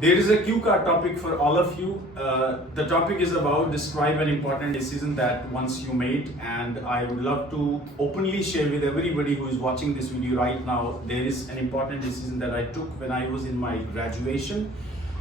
There is a cue card topic for all of you. The topic is about describe an important decision that once you made, and I would love to openly share with everybody who is watching this video right now. There is an important decision that I took when I was in my graduation,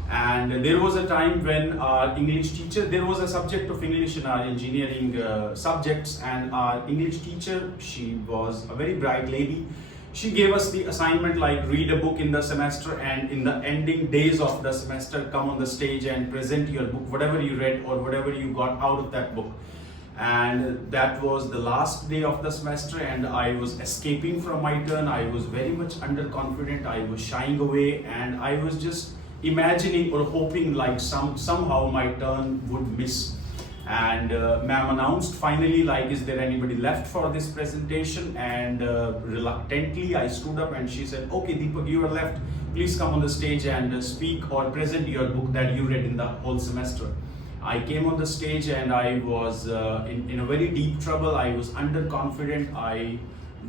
and there was a time when our English teacher, there was a subject of English in our engineering subjects, and our English teacher, she was a very bright lady. She gave us the assignment like read a book in the semester, and in the ending days of the semester come on the stage and present your book, whatever you read or whatever you got out of that book. And that was the last day of the semester, and I was escaping from my turn. I was very much underconfident. I was shying away, and I was just imagining or hoping like somehow my turn would miss. And ma'am announced finally, like, is there anybody left for this presentation? And reluctantly I stood up, and she said, okay Deepak, you are left, please come on the stage and speak or present your book that you read in the whole semester. I came on the stage, and I was in a very deep trouble. I was underconfident. I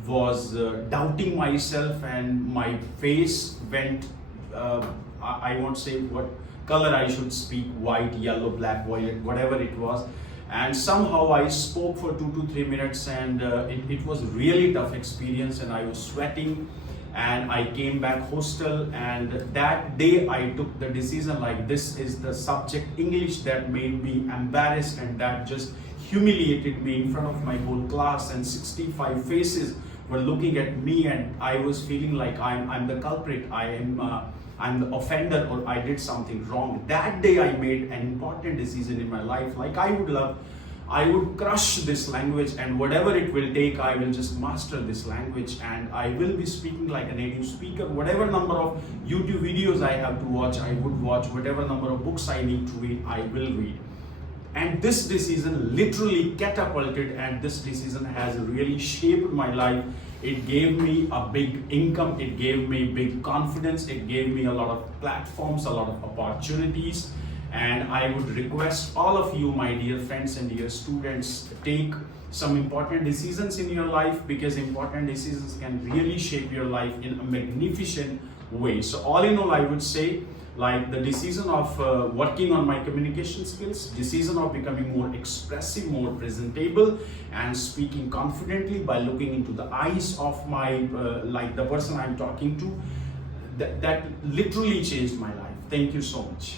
was doubting myself, and my face went I won't say what color I should speak, white, yellow, black, violet, whatever it was. And somehow I spoke for 2 to 3 minutes, and it was really tough experience, and I was sweating, and I came back hostel. And that day I took the decision, like, this is the subject English that made me embarrassed, and that just humiliated me in front of my whole class, and 65 faces were looking at me, and I was feeling like I'm the culprit. I'm the offender, or I did something wrong. That day I made an important decision in my life. Like, I would crush this language, and whatever it will take, I will just master this language, and I will be speaking like a native speaker. Whatever number of YouTube videos I have to watch, I would watch. Whatever number of books I need to read, I will read. And this decision literally catapulted, and this decision has really shaped my life. It gave me a big income, it gave me big confidence, it gave me a lot of platforms, a lot of opportunities. And I would request all of you, my dear friends and dear students, take some important decisions in your life, because important decisions can really shape your life in a magnificent way. So all in all, I would say, like, the decision of working on my communication skills, decision of becoming more expressive, more presentable, and speaking confidently by looking into the eyes of my like the person I'm talking to, that literally changed my life. Thank you so much.